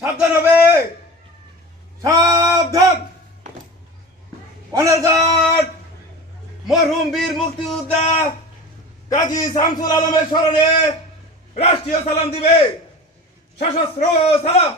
সাবধান হবে। সাবধান। মরহুম বীর মুক্তিযোদ্ধা কাজী শামসুল আলমের স্মরণে রাষ্ট্রীয় সালাম দিবে। সশস্ত্র সালাম।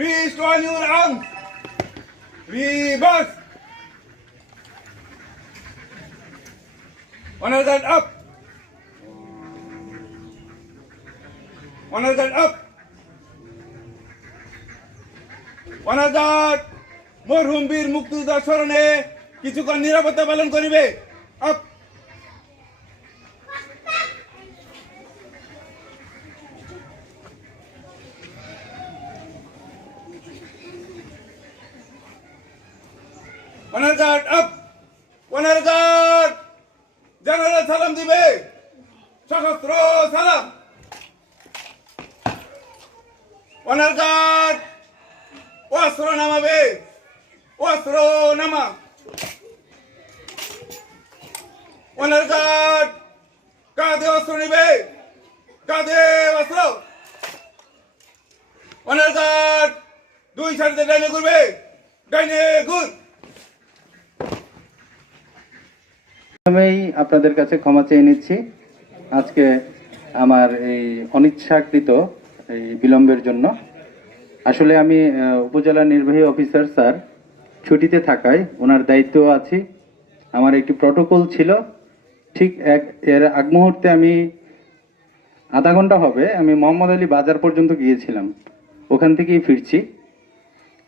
Rest on your arms reverse honour guard up honour guard up honour guard মরহুম বীর মুক্তিযোদ্ধার স্মরণে কিছুক্ষণ নিরাপত্তা পালন করিবে। Up honour guard up! Honour guard general সালাম দিবে। সশস্ত্র সালাম। ওনার গার্ড অস্ত্র নামাবে। অস্ত্র নামা। ওনার গার্ড কাঁধে অস্ত্র নিবে। কাঁধে অস্ত্র। ওনার গার্ড দুই সারিতে ডাইনে ঘুরবে। ডাইনে ঘুর। প্রথমেই আপনাদের কাছে ক্ষমা চেয়ে নিচ্ছি। আজকে আমার এই অনিচ্ছাকৃত এই বিলম্বের জন্য। আসলে আমি উপজেলা নির্বাহী অফিসার স্যার, ছুটিতে থাকায় ওনার দায়িত্ব আছি। আমার একটি প্রটোকল ছিল। ঠিক এক, এর আগ মুহূর্তে আমি আধা ঘণ্টা হবে আমি মোহাম্মদ আলী বাজার পর্যন্ত গিয়েছিলাম। ওখান থেকেই ফিরছি।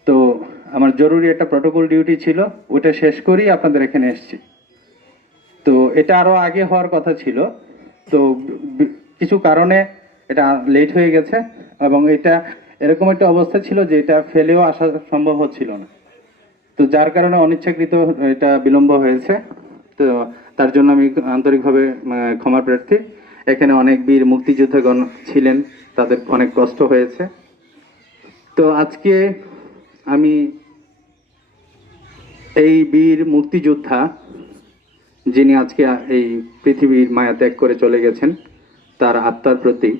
তো আমার জরুরি একটা প্রটোকল ডিউটি ছিল ওটা শেষ করেই আপনাদের এখানে এসেছি। এটা আরও আগে হওয়ার কথা ছিল। তো কিছু কারণে এটা লেট হয়ে গেছে এবং এটা এরকম একটা অবস্থা ছিল যে এটা ফেলেও আসা সম্ভব হচ্ছিল না। তো যার কারণে অনিচ্ছাকৃত এটা বিলম্ব হয়েছে। তো তার জন্য আমি আন্তরিকভাবে আহ, ক্ষমা প্রার্থী। এখানে অনেক বীর মুক্তিযোদ্ধাগণ ছিলেন তাদের অনেক কষ্ট হয়েছে। তো আজকে আমি এই বীর মুক্তিযোদ্ধা যিনি আজকে এই পৃথিবীর মায়া ত্যাগ করে চলে গেছেন, তার আত্মার প্রতি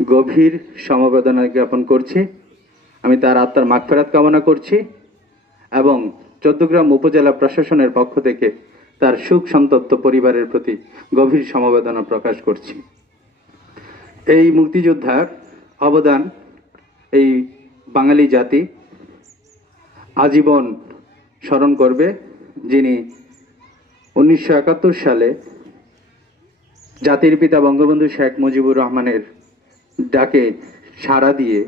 গভীর সমবেদনা জ্ঞাপন করছি। আমি তার আত্মার মাগফেরাত কামনা করছি এবং চৌদ্দগ্রাম উপজেলা প্রশাসনের পক্ষ থেকে তার সুখ সন্তপ্ত পরিবারের প্রতি গভীর সমবেদনা প্রকাশ করছি। এই মুক্তিযোদ্ধার অবদান এই বাঙালি জাতি আজীবন স্মরণ করবে, যিনি উনিশশো একাত্তর সালে জাতির পিতা বঙ্গবন্ধু শেখ মুজিবুর রহমানের ডাকে সাড়া দিয়ে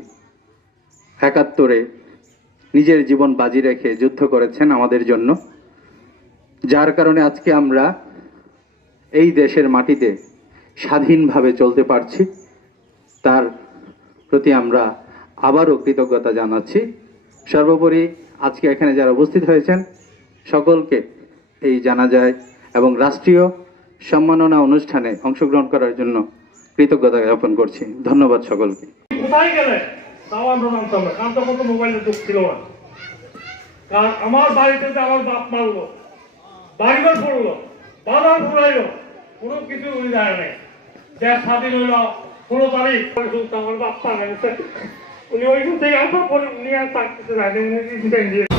একাত্তরে নিজের জীবন বাজি রেখে যুদ্ধ করেছেন আমাদের জন্য। যার কারণে আজকে আমরা এই দেশের মাটিতে স্বাধীনভাবে চলতে পারছি। তার প্রতি আমরা আবারও কৃতজ্ঞতা জানাচ্ছি। সর্বোপরি আজকে এখানে যারা উপস্থিত হয়েছেন, সকলকে এই জানা যায় এবং রাষ্ট্রীয় সম্মাননা অনুষ্ঠানে অংশগ্রহণ করার জন্য কৃতজ্ঞতা জ্ঞাপন করছি। ধন্যবাদ সকলকে। কোথায় গেলে? আমরা বাড়িতে আমার বাপ মারলো, বাড়িঘর পড়ল, বাধা কোনো কিছু যায় নাই। দেশ স্বাধীন হইল, ষোলো তারিখ। আমার বাপ মারা উনি ওইখান থেকে নিয়ে।